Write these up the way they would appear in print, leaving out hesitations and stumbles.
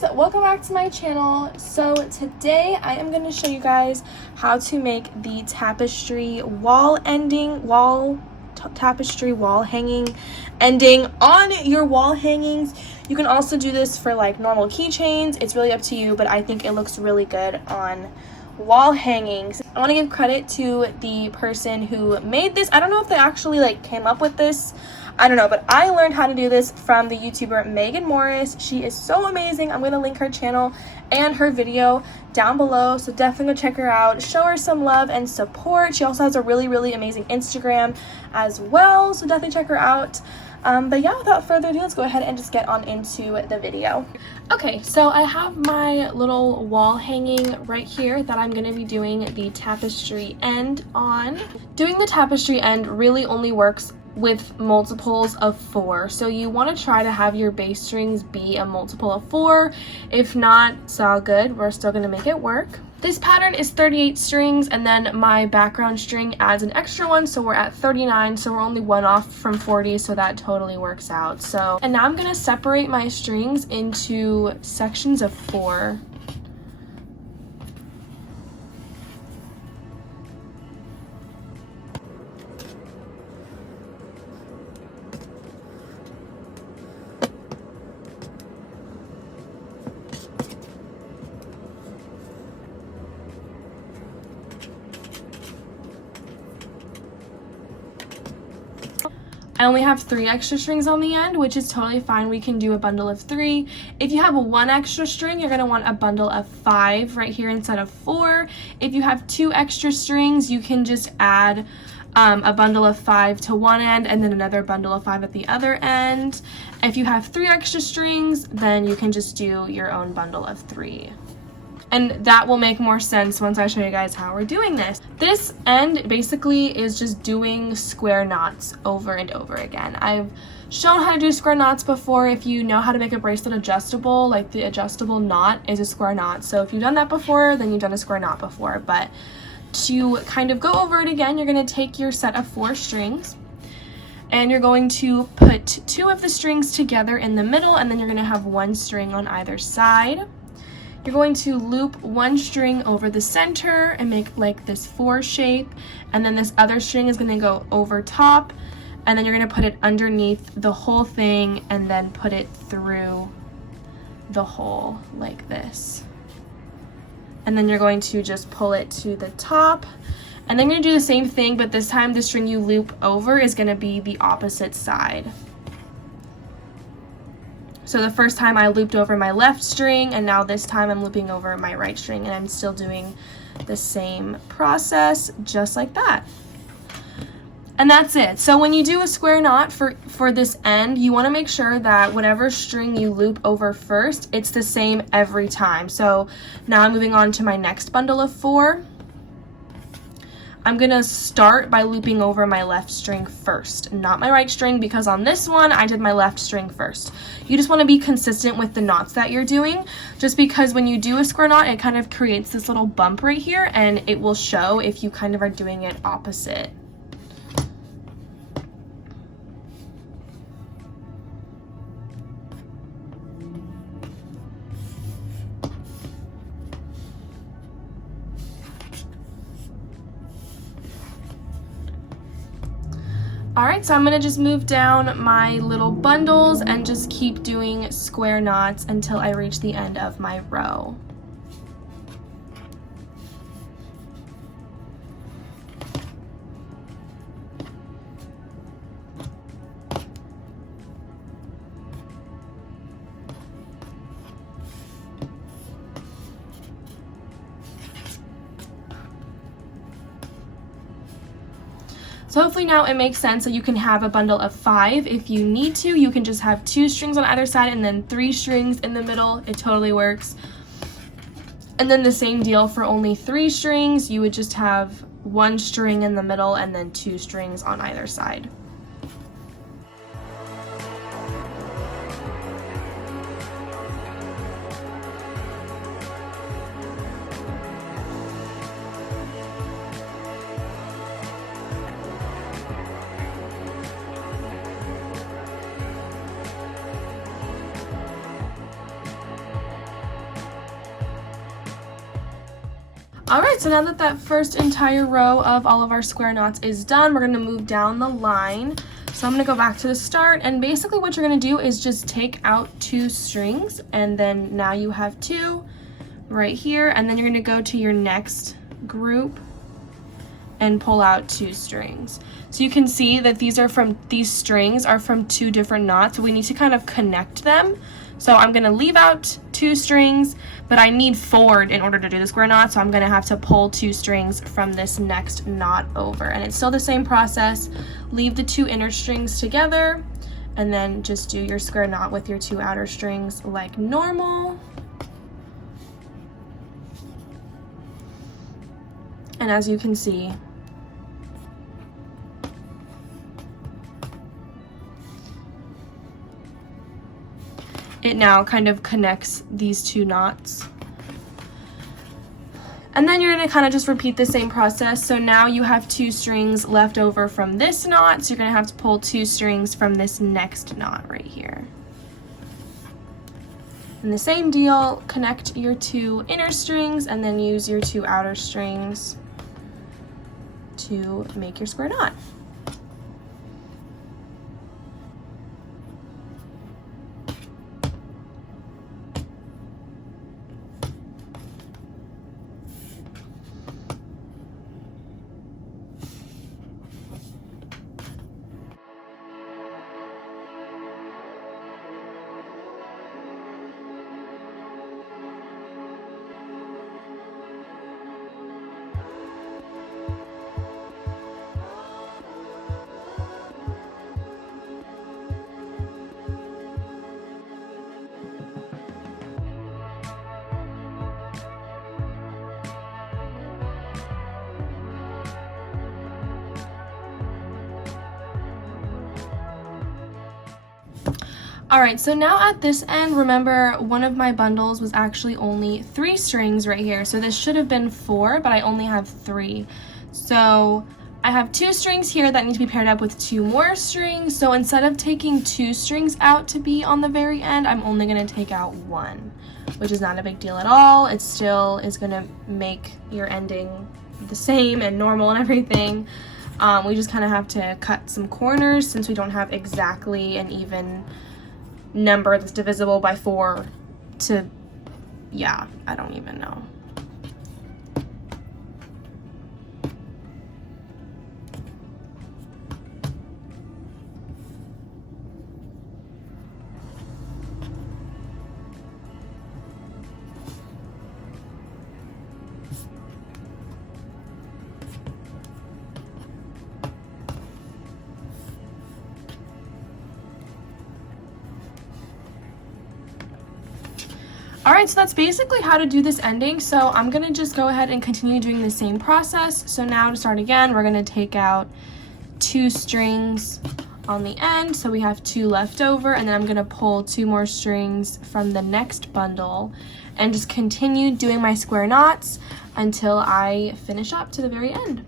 guys, welcome back to my channel. So today I am going to show you guys how to make the tapestry tapestry wall hanging ending on your wall hangings. You can also do this for like normal keychains. It's really up to you, but I think it looks really good on wall hangings. I want to give credit to the person who made this. I don't know if they actually like came up with this. I don't know, but I learned how to do this from the YouTuber Megan Morris. She is so amazing. I'm going to link her channel and her video down below, so definitely go check her out. Show her some love and support. She also has a really amazing Instagram as well, so definitely check her out. But yeah, without further ado, let's go ahead and just get on into the video. Okay, so I have my little wall hanging right here that I'm going to be doing the tapestry end on. Doing the tapestry end really only works with multiples of 4, so you want to try to have your base strings be a multiple of 4. If not, it's all good. We're still going to make it work. This pattern is 38 strings, and then my background string adds an extra one, so we're at 39, so we're only one off from 40, so that totally works out. So, and now I'm going to separate my strings into sections of 4. I only have 3 extra strings on the end, which is totally fine. We can do a bundle of 3. If you have 1 extra string, you're going to want a bundle of 5 right here instead of 4. If you have 2 extra strings, you can just add a bundle of 5 to one end and then another bundle of 5 at the other end. If you have 3 extra strings, then you can just do your own bundle of 3. And that will make more sense once I show you guys how we're doing this. This end basically is just doing square knots over and over again. I've shown how to do square knots before. If you know how to make a bracelet adjustable, like the adjustable knot is a square knot. So if you've done that before, then you've done a square knot before. But to kind of go over it again, you're going to take your set of 4 strings and you're going to put 2 of the strings together in the middle, and then you're going to have 1 string on either side. You're going to loop 1 string over the center and make like this 4 shape, and then this other string is going to go over top, and then you're going to put it underneath the whole thing and then put it through the hole like this. And then you're going to just pull it to the top, and then you're going to do the same thing, but this time the string you loop over is going to be the opposite side. So the first time I looped over my left string, and now this time I'm looping over my right string, and I'm still doing the same process just like that. And that's it. So when you do a square knot for this end, you want to make sure that whatever string you loop over first, it's the same every time. So now I'm moving on to my next bundle of 4. I'm gonna start by looping over my left string first, not my right string, because on this one I did my left string first. You just want to be consistent with the knots that you're doing, just because when you do a square knot, it kind of creates this little bump right here, and it will show if you kind of are doing it opposite. Alright, so I'm going to just move down my little bundles and just keep doing square knots until I reach the end of my row. So hopefully now it makes sense that you can have a bundle of 5 if you need to. You can just have 2 strings on either side and then 3 strings in the middle. It totally works. And then the same deal for only 3 strings. You would just have 1 string in the middle and then 2 strings on either side. All right, so now that that first entire row of all of our square knots is done, we're gonna move down the line. So I'm gonna go back to the start, and basically what you're gonna do is just take out 2 strings, and then now you have 2 right here, and then you're gonna go to your next group and pull out 2 strings. So you can see that these strings are from 2 different knots, so we need to kind of connect them. So I'm gonna leave out 2 strings, but I need 4 in order to do the square knot, so I'm gonna have to pull 2 strings from this next knot over. And it's still the same process. Leave the 2 inner strings together, and then just do your square knot with your 2 outer strings like normal. And as you can see, it now kind of connects these 2 knots. And then you're gonna kind of just repeat the same process. So now you have 2 strings left over from this knot, so you're gonna have to pull 2 strings from this next knot right here. And the same deal, connect your 2 inner strings and then use your 2 outer strings to make your square knot. All right, so now at this end, remember one of my bundles was actually only 3 strings right here. So this should have been 4, but I only have 3. So I have 2 strings here that need to be paired up with 2 more strings. So instead of taking 2 strings out to be on the very end, I'm only gonna take out 1, which is not a big deal at all. It still is gonna make your ending the same and normal and everything. We just kind of have to cut some corners since we don't have exactly an even number that's divisible by 4 to, yeah, I don't even know. All right, so that's basically how to do this ending. So I'm gonna just go ahead and continue doing the same process. So now to start again, we're gonna take out 2 strings on the end. So we have 2 left over, and then I'm gonna pull 2 more strings from the next bundle and just continue doing my square knots until I finish up to the very end.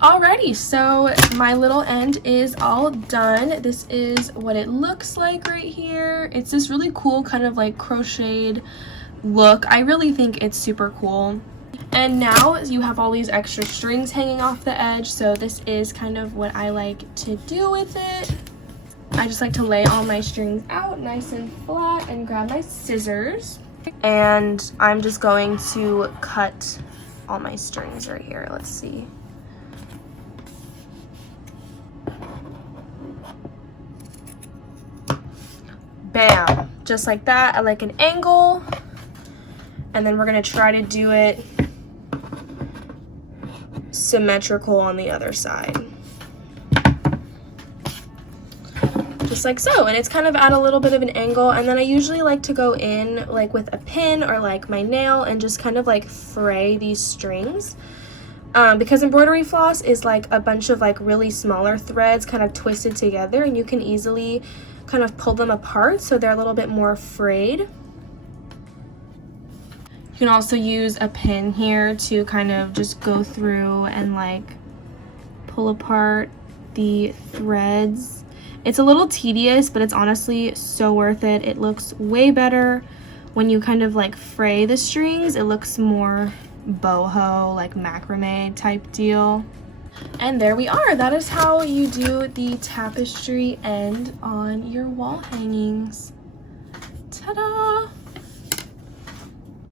Alrighty, so my little end is all done. This is what it looks like right here. It's this really cool kind of like crocheted look. I really think it's super cool. And now you have all these extra strings hanging off the edge, so this is kind of what I like to do with it. I just like to lay all my strings out nice and flat and grab my scissors. And I'm just going to cut all my strings right here. Let's see. Bam, just like that at like an angle. And then we're gonna try to do it symmetrical on the other side. Just just like so, and it's kind of at a little bit of an angle. And then I usually like to go in like with a pin or like my nail and just kind of like fray these strings, because embroidery floss is like a bunch of like really smaller threads kind of twisted together, and you can easily kind of pull them apart so they're a little bit more frayed. You can also use a pin here to kind of just go through and like pull apart the threads. It's a little tedious, but it's honestly so worth it. It looks way better when you kind of like fray the strings. It looks more boho, like macrame type deal. And there we are. That is how you do the tapestry end on your wall hangings. Ta-da!